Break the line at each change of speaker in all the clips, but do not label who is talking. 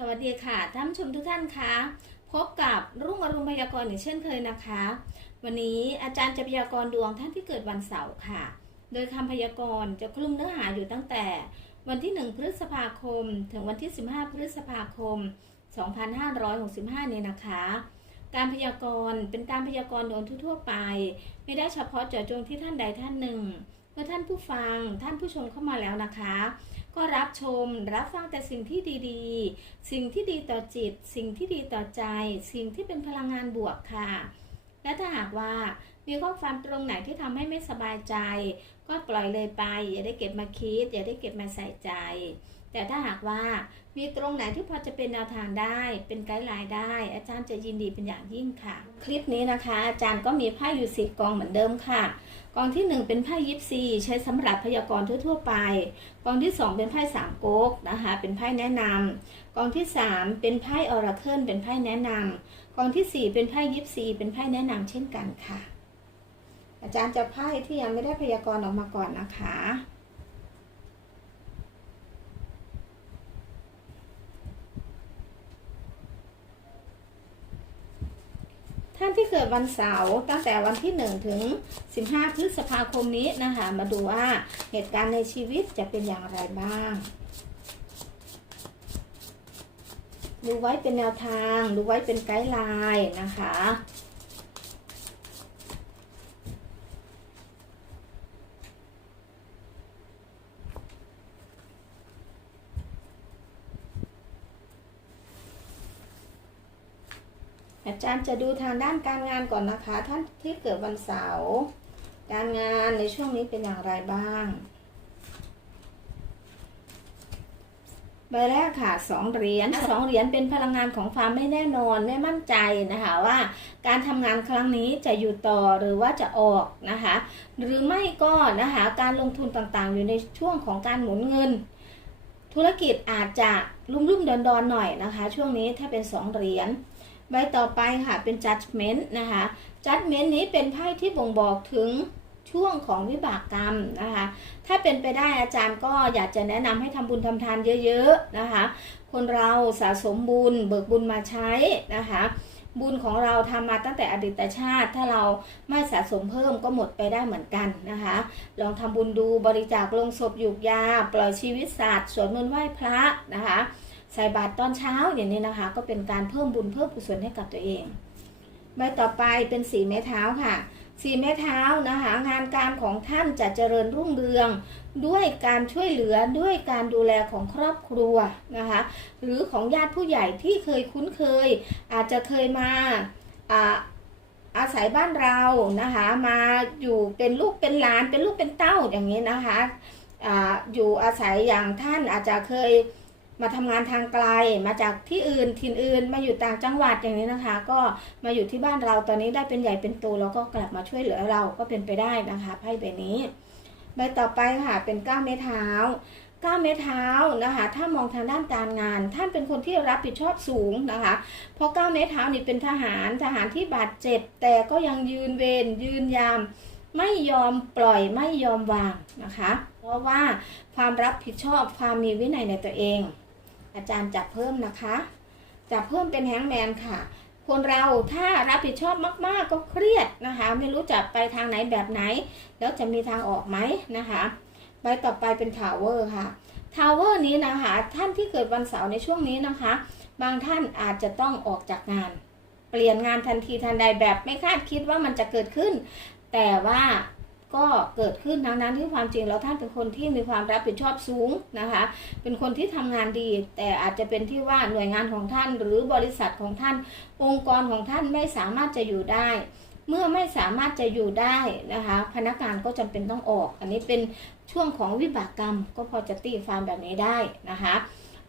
สวัสดีค่ะท่านผู้ชมทุกท่านคะพบกับรุ่งอรุณพยากรณ์อย่างเช่นเคยนะคะ วันนี้อาจารย์จะพยากรณ์ดวงท่านที่เกิดวันเสาร์ค่ะ โดยคำพยากรณ์จะคลุมเนื้อหาอยู่ตั้งแต่ วันที่ 1 พฤษภาคม ถึงวันที่ 15 พฤษภาคม 2565นี้นะคะ การพยากรณ์เป็นการพยากรณ์ดวงทั่วไป ไม่ได้เฉพาะเจาะจงที่ท่านใดท่านหนึ่งเมื่อท่านผู้ฟังท่านผู้ชมเข้ามาแล้วนะคะ ก็รับชมรับฟังแต่สิ่งที่ดีๆ สิ่งที่ดีต่อจิต สิ่งที่ดีต่อใจ สิ่งที่เป็นพลังงานบวกค่ะ และถ้าหากว่ามีข้อความตรงไหนที่ทำให้ไม่สบายใจ ก็ปล่อยเลยไป อย่าได้เก็บมาคิด อย่าได้เก็บมาใส่ใจ แต่ถ้าหากว่า มีตรงไหนที่พอจะเป็นแนวทางได้ เป็นไกด์ไลน์ได้ อาจารย์จะยินดีเป็นอย่างยิ่งค่ะ คลิปนี้นะคะ อาจารย์ก็มีไพ่อยู่สิบกองเหมือนเดิมค่ะ กองที่หนึ่งเป็นไพ่ยิปซีใช้สำหรับพยากรณ์ทั่ว ๆ ไป กองที่สองเป็นไพ่สามก๊กนะคะ เป็นไพ่แนะนำกองที่สามเป็นไพ่ออราเคิลเป็นไพ่แนะนำกองที่สี่เป็นไพ่ยิปซีเป็นไพ่แนะนำเช่นกันค่ะ อาจารย์จะไพ่ที่ยังไม่ได้พยากรณ์ออกมาก่อนนะคะ ท่านที่เกิดวันเสาร์ตั้งแต่วันที่ 1 ถึง 15 พฤษภาคมนี้นะคะ มาดูว่าเหตุการณ์ในชีวิตจะเป็นอย่างไรบ้าง ดูไว้เป็นแนวทาง ดูไว้เป็นไกด์ไลน์นะคะ อาจารย์จะดูทางด้านการงานก่อนนะคะ ท่านที่เกิดวันเสาร์การงานในช่วงนี้เป็นอย่างไรบ้างใบแรกค่ะสองเหรียญสองเหรียญเป็นพลังงานของความไม่แน่นอนไม่มั่นใจนะคะว่าการทำงานครั้งนี้จะอยู่ต่อหรือว่าจะออกนะคะหรือไม่ก็นะคะการลงทุนต่างๆ อยู่ในช่วงของการหมุนเงิน ธุรกิจอาจจะ ลุ่มๆดอนๆหน่อยนะคะ ช่วงนี้ถ้าเป็นสองเหรียญใบต่อไปค่ะเป็น judgment นะคะ judgment นี้เป็นไพ่ที่บ่งบอกถึงช่วงของวิบากกรรมนะคะ ถ้าเป็นไปได้อาจารย์ก็อยากจะแนะนำให้ทำบุญทำทานเยอะๆนะคะ คนเราสะสมบุญเบิกบุญมาใช้นะคะ บุญของเราทำมาตั้งแต่อดีตชาติ ถ้าเราไม่สะสมเพิ่มก็หมดไปได้เหมือนกันนะคะ ลองทำบุญดูบริจาคลงศพหยุกยา ปล่อยชีวิตสัตว์สวดมนต์ไหว้พระนะคะใส่บาตรตอนเช้าอย่างนี้นะคะ ก็เป็นการเพิ่มบุญเพิ่มกุศลให้กับตัวเองใบต่อไปเป็นสีไม้เท้าค่ะสีไม้เท้านะคะงานการของท่านจะเจริญรุ่งเรือง ด้วยการช่วยเหลือด้วยการดูแลของครอบครัวนะคะหรือของญาติผู้ใหญ่ที่เคยคุ้นเคย อาจจะเคยมาอาศัยบ้านเรานะคะ มาอยู่เป็นลูกเป็นหลานเป็นลูกเป็นเต้าอย่างนี้นะคะออยู่อาศัยอย่างท่านอาจจะเคยมาทำงานทางไกลมาจากที่อื่นถิ่นอื่นมาอยู่ต่างจังหวัดอย่างนี้นะคะ ก็มาอยู่ที่บ้านเราตอนนี้ได้เป็นใหญ่เป็นโตแล้วก็กลับมาช่วยเหลือเราก็เป็นไปได้นะคะไพ่ใบนี้ ใบต่อไปค่ะเป็นก้าวเมเท้า ก้าวเมเท้านะคะ ถ้ามองทางด้านการงาน ท่านเป็นคนที่รับผิดชอบสูงนะคะ เพราะก้าวเมเท้านี่เป็นทหารทหารที่บาดเจ็บ แต่ก็ยังยืนเวรยืนยาม ไม่ยอมปล่อยไม่ยอมวางนะคะ เพราะว่าความรับผิดชอบความมีวินัยในตัวเอง อาจารย์จับเพิ่มนะคะจับเพิ่มเป็นแฮงแมนค่ะคนเราถ้ารับผิดชอบมาก ๆ ก็เครียดนะคะ ไม่รู้จะไปทางไหนแบบไหน แล้วจะมีทางออกไหมนะคะ บต่อไปเป็นทาวเวอร์ค่ะทาวเวอร์นี้นะคะ ท่านที่เกิดวันเสาร์ในช่วงนี้นะคะ บางท่านอาจจะต้องออกจากงาน เปลี่ยนงานทันทีทันใดแบบไม่คาดคิดว่ามันจะเกิดขึ้น แต่ว่าก็เกิดขึ้นทั้งนั้นที่ความจริงแล้วท่านเป็นคนที่มีความรับผิดชอบสูงนะคะ เป็นคนที่ทำงานดี แต่อาจจะเป็นที่ว่าหน่วยงานของท่าน หรือบริษัทของท่าน องค์กรของท่านไม่สามารถจะอยู่ได้ เมื่อไม่สามารถจะอยู่ได้นะคะ พนักงานก็จำเป็นต้องออก อันนี้เป็นช่วงของวิบากกรรม ก็พอจะตีความแบบนี้ได้นะคะ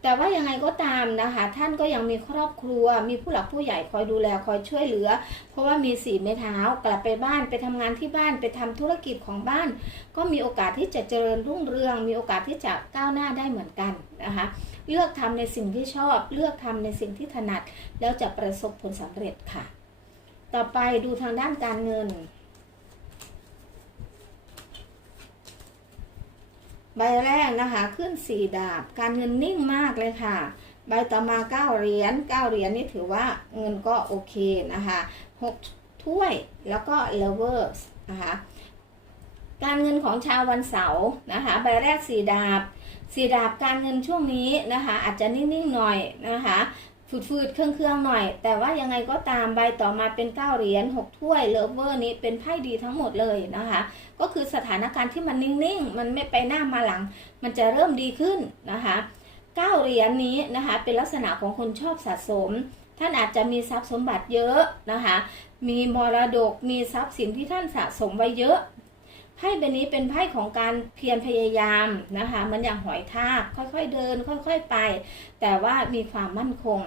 แต่ว่ายังไงก็ตามนะคะ ท่านก็ยังมีครอบครัว มีผู้หลักผู้ใหญ่คอยดูแลคอยช่วยเหลือ เพราะว่ามีสีไม้เท้ากลับไปบ้านไปทำงานที่บ้านไปทำธุรกิจของบ้าน ก็มีโอกาสที่จะเจริญรุ่งเรือง มีโอกาสที่จะก้าวหน้าได้เหมือนกันนะคะ เลือกทำในสิ่งที่ชอบ เลือกทำในสิ่งที่ถนัด แล้วจะประสบผลสำเร็จค่ะ ต่อไปดูทางด้านการเงิน ใบแรกนะคะขึ้นสี่ดาบ การเงินนิ่งมากเลยค่ะ ใบต่อมาเก้าเหรียญเก้าเหรียญนี่ถือว่าเงินก็โอเคนะคะหกถ้วยแล้วก็ lovers นะคะการเงินของชาววันเสาร์นะคะใบแรกสี่ดาบสี่ดาบการเงินช่วงนี้นะคะอาจจะนิ่งๆหน่อยนะคะ ฟืดๆเครื่องๆหน่อย แต่ว่ายังไงก็ตามใบต่อมาเป็นเก้าเหรียญหกถ้วยเลเวอร์นี้เป็นไพ่ดีทั้งหมดเลยนะคะ ก็คือสถานการณ์ที่มันนิ่งๆ มันไม่ไปหน้ามาหลัง มันจะเริ่มดีขึ้นนะคะเก้าเหรียญนี้นะคะ เป็นลักษณะของคนชอบสะสม ท่านอาจจะมีทรัพย์สมบัติเยอะนะคะ มีมรดกมีทรัพย์สินที่ท่านสะสมไว้เยอะ ไพ่ใบนี้เป็นไพ่ของการเพียรพยายามนะคะมันอย่างหอยทากค่อยๆเดิน ค่อยๆไป แต่ว่ามีความมั่นคง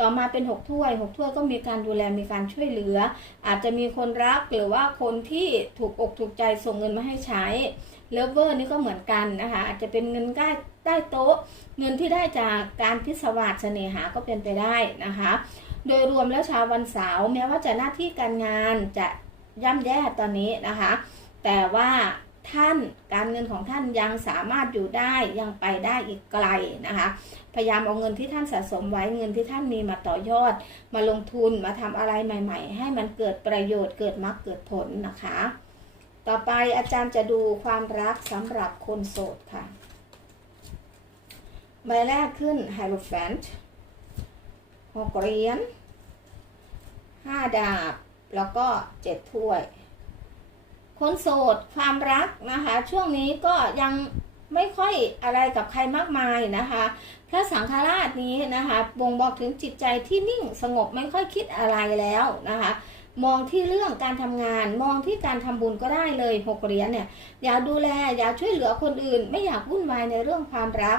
ต่อมาเป็นหกถ้วยหกถ้วยก็มีการดูแลมีการช่วยเหลือ อาจจะมีคนรักหรือว่าคนที่ถูกอกถูกใจส่งเงินมาให้ใช้เลเวอร์นี่ก็เหมือนกันนะคะอาจจะเป็นเงินใต้ใต้โต๊ะ เงินที่ได้จากการพิศวาสเสน่หาก็เป็นไปได้นะคะ โดยรวมแล้วชาววันเสาร์แม้ว่าจะหน้าที่การงานจะย่ำแย่ตอนนี้นะคะ แต่ว่าท่านการเงินของท่านยังสามารถอยู่ได้ยังไปได้อีกไกลนะคะ พยายามเอาเงินที่ท่านสะสมไว้เงินที่ท่านมีมาต่อยอด มาลงทุนมาทำอะไรใหม่ ๆ ให้มันเกิดประโยชน์เกิดมรรคเกิดผลนะคะ ต่อไปอาจารย์จะดูความรักสำหรับคนโสดค่ะใบแรกขึ้นไฮโลแฟนต์หกเหรียญห้าดาบ แล้วก็เจ็ดถ้วย คนโสดความรักนะคะ ช่วงนี้ก็ยังไม่ค่อยอะไรกับใครมากมายนะคะ พระสังฆราชนี้นะคะบ่งบอกถึงจิตใจที่นิ่งสงบไม่ค่อยคิดอะไรแล้วนะคะ มองที่เรื่องการทำงานมองที่การทำบุญก็ได้เลยหกเหรียญเนี่ยอยากดูแลอยากช่วยเหลือคนอื่น ไม่อยากวุ่นวายในเรื่องความรัก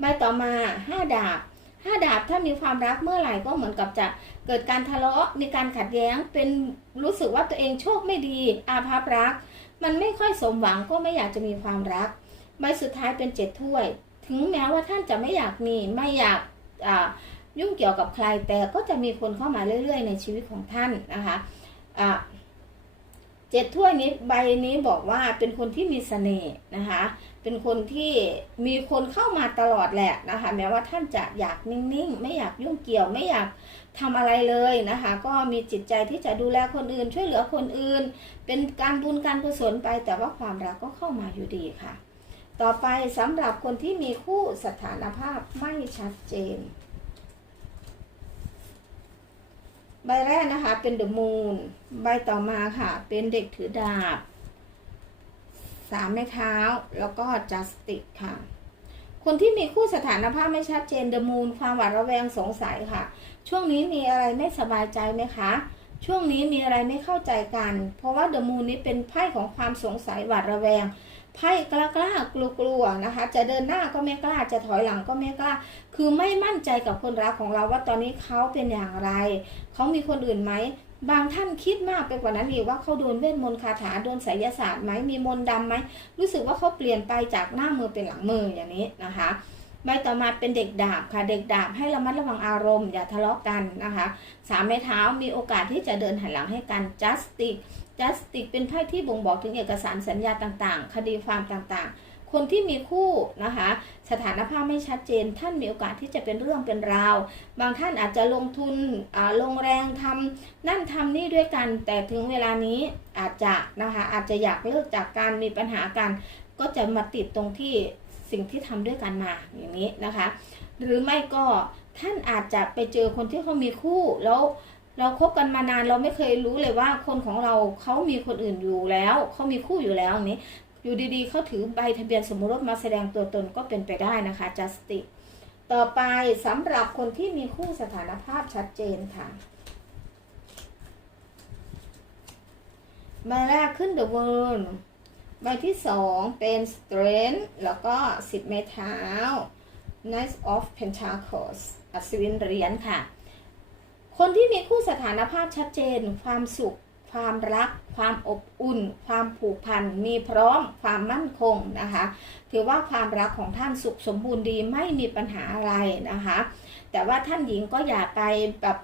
ใบต่อมาห้าดาบ ห้าดาบถ้ามีความรักเมื่อไหร่ก็เหมือนกับจะเกิดการทะเลาะมีการขัดแย้ง เป็นรู้สึกว่าตัวเองโชคไม่ดี อาภัพรัก มันไม่ค่อยสมหวังก็ไม่อยากจะมีความรักใบสุดท้ายเป็นเจ็ดถ้วย ถึงแม้ว่าท่านจะไม่อยากมีไม่อยากยุ่งเกี่ยวกับใครแต่ก็จะมีคนเข้ามาเรื่อย ๆ ในชีวิตของท่านนะคะอ่า เจ็ดถ้วยนี้ใบนี้บอกว่าเป็นคนที่มีเสน่ห์นะคะ เป็นคนที่มีคนเข้ามาตลอดแหละนะคะ แม้ว่าท่านจะอยากนิ่งๆ ไม่อยากยุ่งเกี่ยวไม่อยากทำอะไรเลยนะคะ ก็มีจิตใจที่จะดูแลคนอื่น ช่วยเหลือคนอื่น เป็นการบุญการกุศลไป แต่ว่าความรักก็เข้ามาอยู่ดีค่ะ ต่อไปสำหรับคนที่มีคู่สถานภาพไม่ชัดเจน ใบแรกนะคะเป็น The Moon ใบต่อมาค่ะ เป็นเด็กถือดาบสามไม้เท้าแล้วก็ Justice ค่ะ คนที่มีคู่สถานภาพไม่ชัดเจน The Moon ความหวาดระแวงสงสัยค่ะ ช่วงนี้มีอะไรไม่สบายใจไหมคะ ช่วงนี้มีอะไรไม่เข้าใจกัน เพราะว่า The Moon นี้เป็นไพ่ของความสงสัยหวาดระแวง ไพ่กล้ากล้ากลัวกลัวๆนะคะ จะเดินหน้าก็ไม่กล้า จะถอยหลังก็ไม่กล้า คือไม่มั่นใจกับคนรักของเราว่าตอนนี้เขาเป็นอย่างไร เขามีคนอื่นไหม บางท่านคิดมากไปกว่านั้นอีกว่าเขาโดนเวทมนต์คาถาโดนไสยศาสตร์ไหมมีมนต์ดำไหมรู้สึกว่าเขาเปลี่ยนไปจากหน้ามือเป็นหลังมืออย่างนี้นะคะใบต่อมาเป็นเด็กดาบค่ะ เด็กดาบให้ระมัดระวังอารมณ์อย่าทะเลาะกันนะคะสามไม้เท้ามีโอกาสที่จะเดินหันหลังให้กัน justice justice เป็นไพ่ที่บ่งบอกถึงเอกสารสัญญาต่างๆ คดีความต่างๆ คนที่มีคู่นะคะ สถานภาพไม่ชัดเจน ท่านมีโอกาสที่จะเป็นเรื่องเป็นราว บางท่านอาจจะลงทุนลงแรงทำนั่นทำนี่ด้วยกัน แต่ถึงเวลานี้อาจจะนะคะอาจจะอยากเลิกจากการมีปัญหากัน ก็จะมาติดตรงที่สิ่งที่ทำด้วยกันมาอย่างนี้นะคะ หรือไม่ก็ท่านอาจจะไปเจอคนที่เขามีคู่แล้ว เราคบกันมานานเราไม่เคยรู้เลยว่าคนของเราเขามีคนอื่นอยู่แล้วเขามีคู่อยู่แล้วอย่างนี้ อยู่ดีๆเขาถือใบทะเบียนสมรสมาแสดงตัวตนก็เป็นไปได้นะคะ justice ต่อไปสำหรับคนที่มีคู่สถานภาพชัดเจนค่ะใบแรกขึ้น the world ใบที่สองเป็น strength แล้วก็สิบไม้เท้า knight of pentacles อัศวินเหรียญค่ะ คนที่มีคู่สถานภาพชัดเจน ความสุข ความรัก ความอบอุ่น ความผูกพัน มีพร้อม ความมั่นคงนะคะ ถือว่าความรักของท่านสุขสมบูรณ์ดีไม่มีปัญหาอะไรนะคะ แต่ว่าท่านหญิงก็อย่าไปแบบ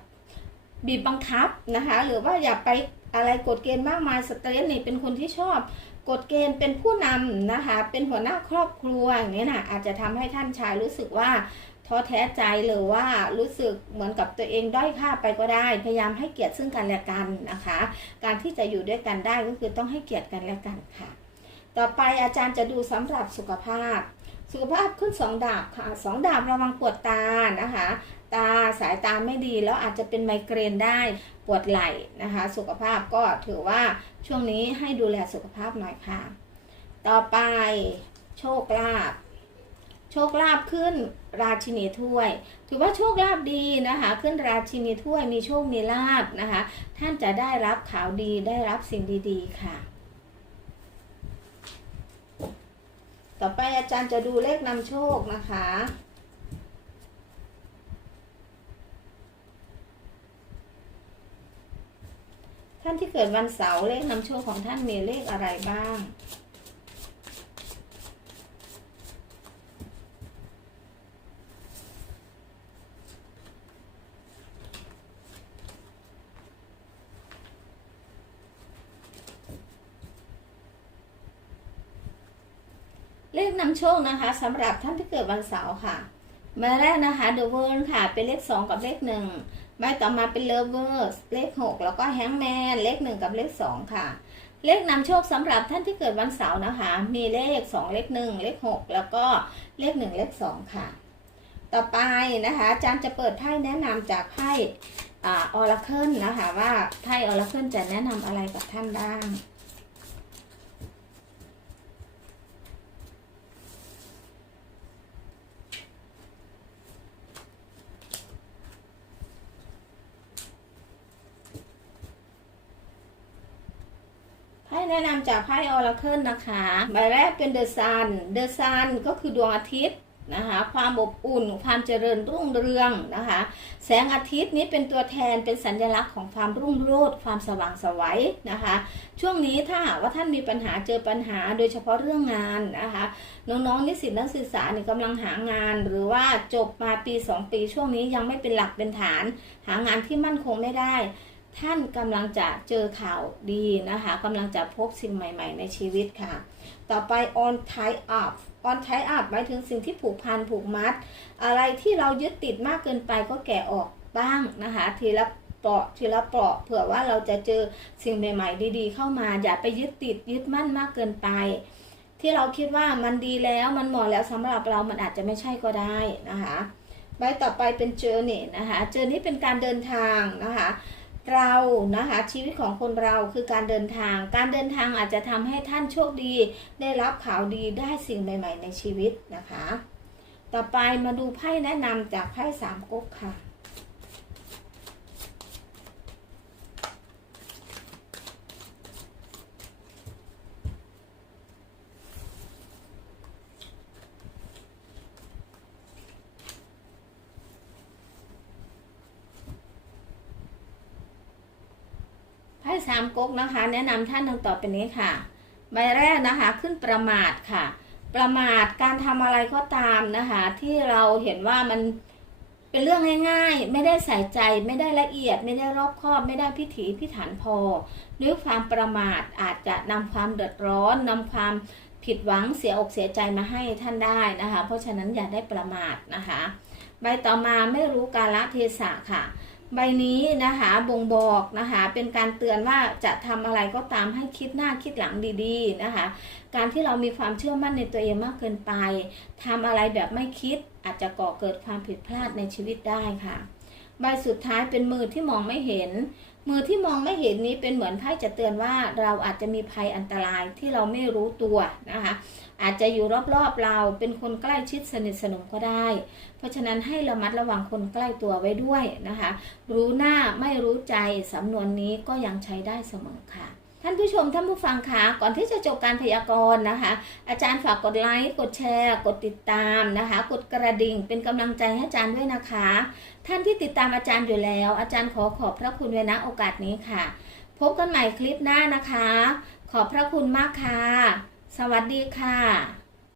บีบบังคับนะคะ หรือว่าอย่าไปอะไรกฎเกณฑ์มากมายสเตรนนี่เป็นคนที่ชอบกฎเกณฑ์เป็นผู้นำนะคะ เป็นหัวหน้าครอบครัวอย่างนี้นะอาจจะทำให้ท่านชายรู้สึกว่า ท้อแท้ใจหรือว่ารู้สึกเหมือนกับตัวเองด้อยค่าไปก็ได้ พยายามให้เกียรติซึ่งกันและกันนะคะ การที่จะอยู่ด้วยกันได้ก็คือต้องให้เกียรติกันและกันค่ะ ต่อไปอาจารย์จะดูสำหรับสุขภาพ สุขภาพขึ้นสองดาบค่ะสองดาบระวังปวดตานะคะ ตาสายตาไม่ดีแล้วอาจจะเป็นไมเกรนได้ปวดไหล่นะคะ สุขภาพก็ถือว่าช่วงนี้ให้ดูแลสุขภาพหน่อยค่ะ ต่อไปโชคลาภ โชคลาภขึ้นราชินีถ้วย ถือว่าโชคลาภดีนะคะ ขึ้นราชินีถ้วยมีโชคมีลาภนะคะ ท่านจะได้รับข่าวดีได้รับสิ่งดีๆค่ะ ต่อไปอาจารย์จะดูเลขนำโชคนะคะท่านที่เกิดวันเสาร์เลขนำโชคของท่านมีเลขอะไรบ้าง เลขนำโชคนะคะสำหรับท่านที่เกิดวันเสาร์ค่ะหมายแรกนะคะ The World ค่ะ เป็นเลข 2 กับเลข1หมายต่อมาเป็น Lovers เลข 6 แล้วก็ Hangman เลข 1 กับเลข 2 ค่ะ เลขนำโชคสำหรับท่านที่เกิดวันเสาร์นะคะ มีเลข 2 เลข 1 เลข 6 แล้วก็เลข 1 เลข 2 ค่ะ ต่อไปนะคะอาจารย์จะเปิดไพ่แนะนำจากไพ่ออราเคิลนะคะ ว่าไพ่ออราเคิลจะแนะนำอะไรกับท่านบ้าง ไพ่ แนะนำจากไพ่ออราเคิลนะคะใบแรกเป็นเดอะซันเดอะซันก็คือดวงอาทิตย์นะคะความอบอุ่นความเจริญรุ่งเรืองนะคะ แสงอาทิตย์นี้เป็นตัวแทนเป็นสัญลักษณ์ของความรุ่งโรจน์ความสว่างสวัยนะคะ ช่วงนี้ถ้าหากว่าท่านมีปัญหาเจอปัญหาโดยเฉพาะเรื่องงานนะคะ น้องๆนิสิตนักศึกษาเนี่ยกำลังหางาน หรือว่าจบมาปี 2 ปีช่วงนี้ยังไม่เป็นหลักเป็นฐาน หางานที่มั่นคงไม่ได้ ท่านกำลังจะเจอข่าวดีนะคะกำลังจะพบสิ่งใหม่ ๆ ในชีวิตค่ะ ต่อไป on tie up on tie up หมายถึงสิ่งที่ผูกพันผูกมัด อะไรที่เรายึดติดมากเกินไปก็แกะออกบ้างนะคะทีละเปราะทีละเปราะเผื่อว่าเราจะเจอสิ่งใหม่ ๆ ดี ๆ เข้ามา อย่าไปยึดติดยึดมั่นมากเกินไป ที่เราคิดว่ามันดีแล้วมันเหมาะแล้วสำหรับเรามันอาจจะไม่ใช่ก็ได้นะคะใบต่อไปเป็นเจอร์นี่นะคะเจอร์นี่เป็นการเดินทางนะคะ เรานะคะชีวิตของคนเราคือการเดินทาง การเดินทางอาจจะทำให้ท่านโชคดี ได้รับข่าวดีได้สิ่งใหม่ ๆ ในชีวิตนะคะ ต่อไปมาดูไพ่แนะนำจากไพ่สามก๊กค่ะ สามก๊กนะคะ แนะนำท่านดังต่อไปนี้ค่ะ ใบแรกนะคะขึ้นประมาทค่ะ ประมาทการทำอะไรก็ตามนะคะ ที่เราเห็นว่ามันเป็นเรื่องง่ายๆ ไม่ได้ใส่ใจ ไม่ได้ละเอียด ไม่ได้รอบคอบ ไม่ได้พิถีพิถันพอด้วยความประมาทอาจจะนำความเดือดร้อนนำความผิดหวังเสียอกเสียใจมาให้ท่านได้นะคะ เพราะฉะนั้นอย่าได้ประมาทนะคะ ใบต่อมาไม่รู้กาลเทศะค่ะ ใบนี้นะคะบ่งบอกนะคะเป็นการเตือนว่าจะทำอะไรก็ตามให้คิดหน้าคิดหลังดีๆนะคะ การที่เรามีความเชื่อมั่นในตัวเองมากเกินไปทำอะไรแบบไม่คิดอาจจะก่อเกิดความผิดพลาดในชีวิตได้ค่ะ ใบสุดท้ายเป็นมือที่มองไม่เห็น มือที่มองไม่เห็นนี้เป็นเหมือนไพ่จะเตือนว่าเราอาจจะมีภัยอันตรายที่เราไม่รู้ตัวนะคะ อาจจะอยู่รอบๆเราเป็นคนใกล้ชิดสนิทสนมก็ได้ เพราะฉะนั้นให้ระมัดระวังคนใกล้ตัวไว้ด้วยนะคะ รู้หน้าไม่รู้ใจสำนวนนี้ก็ยังใช้ได้เสมอค่ะ ท่านผู้ชมท่านผู้ฟังคะก่อนที่จะจบการพยากรณ์นะคะ อาจารย์ฝากกดไลค์กดแชร์ กดติดตามนะคะ กดกระดิ่งเป็นกำลังใจให้อาจารย์ด้วยนะคะ ท่านที่ติดตามอาจารย์อยู่แล้ว อาจารย์ขอขอบพระคุณไว้นะโอกาสนี้ค่ะ พบกันใหม่คลิปหน้านะคะ ขอบพระคุณมากค่ะ สวัสดีค่ะ